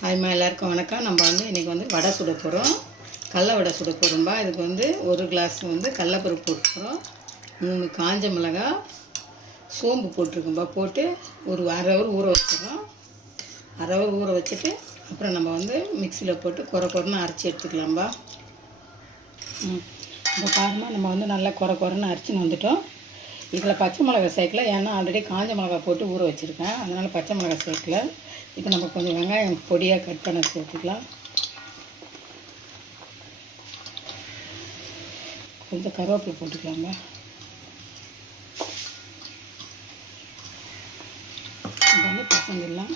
ஹாய்மா, எல்லாருக்கும் வணக்கம். நம்ம இன்றைக்கி வடை சுட போகிறோம். கடல வடை சுட போகிறோம்பா. இதுக்கு ஒரு கிளாஸ் கடலப்பருப்பு போட்டுக்கிறோம். 3 காஞ்ச மிளகா, சோம்பு போட்டிருக்கோம்பா. போட்டு ஒரு அரை ஹவர் ஊற வச்சிடறோம். அரை ஹவர் ஊற வச்சுட்டு அப்புறம் நம்ம மிக்சியில் போட்டு குறைன்னு அரைச்சி எடுத்துக்கலாம்பா. இப்போ பாருமா, நம்ம நல்லா குறைன்னு அரைச்சின்னு வந்துட்டோம். இதில் பச்சை மிளகா சேர்க்கல, ஏன்னா ஆல்ரெடி காஞ்ச மிளகா போட்டு ஊற வச்சுருக்கேன். அதனால் பச்சை மிளகா சேர்க்கல. இப்போ நம்ம கொஞ்சம் வெங்காயம் பொடியாக கட் பண்ண சேர்த்துக்கலாம். கொஞ்சம் கருவேப்பிலை போட்டுக்கலாங்க. பசங்கள்லாம்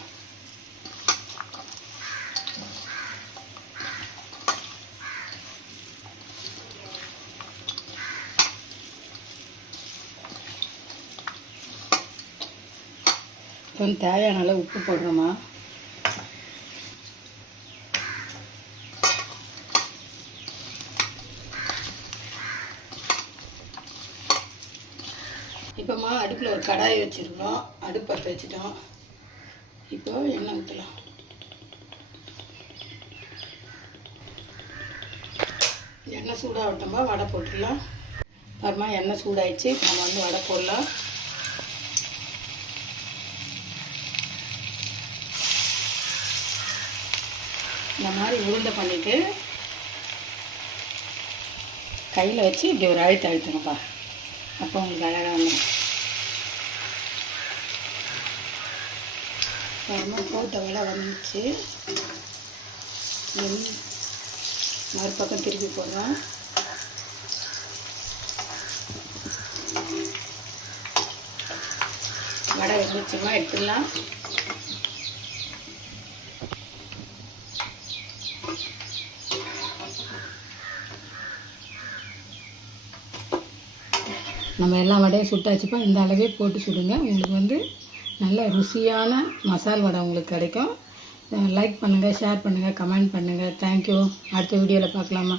கொஞ்சம் தேவையான அளவு உப்பு போடுறோமா. இப்போம்மா அடுப்பில் ஒரு கடாயை வச்சுருக்கோம். அடுப்பு பற்ற வச்சுட்டோம். இப்போ எண்ணெய் ஊற்றலாம். எண்ணெய் சூடாகட்டோம்பா, வடை போட்டுடலாம். அப்புறமா எண்ணெய் சூடாகிடுச்சு. நம்ம வடை போடலாம். இந்த மாதிரி உருண்டை பண்ணிவிட்டு கையில் வச்சு இப்படி ஒரு அழுத்தணுப்பா. அப்போ உங்களுக்கு அழகாக போட்ட வேலை வந்துச்சு. மறுபக்கம் திருப்பி போடுறோம். வடை வந்துச்சுமா, எடுத்துடலாம். நம்ம எல்லா வடையும் சுட்டாச்சுப்பா. இந்த அளவே போட்டு சுடுங்க. உங்களுக்கு நல்ல ருசியான மசால் வடை உங்களுக்கு கிடைக்கும். லைக் பண்ணுங்கள், ஷேர் பண்ணுங்கள், கமெண்ட் பண்ணுங்கள். தேங்க்யூ. அடுத்த வீடியோவில் பார்க்கலாமா.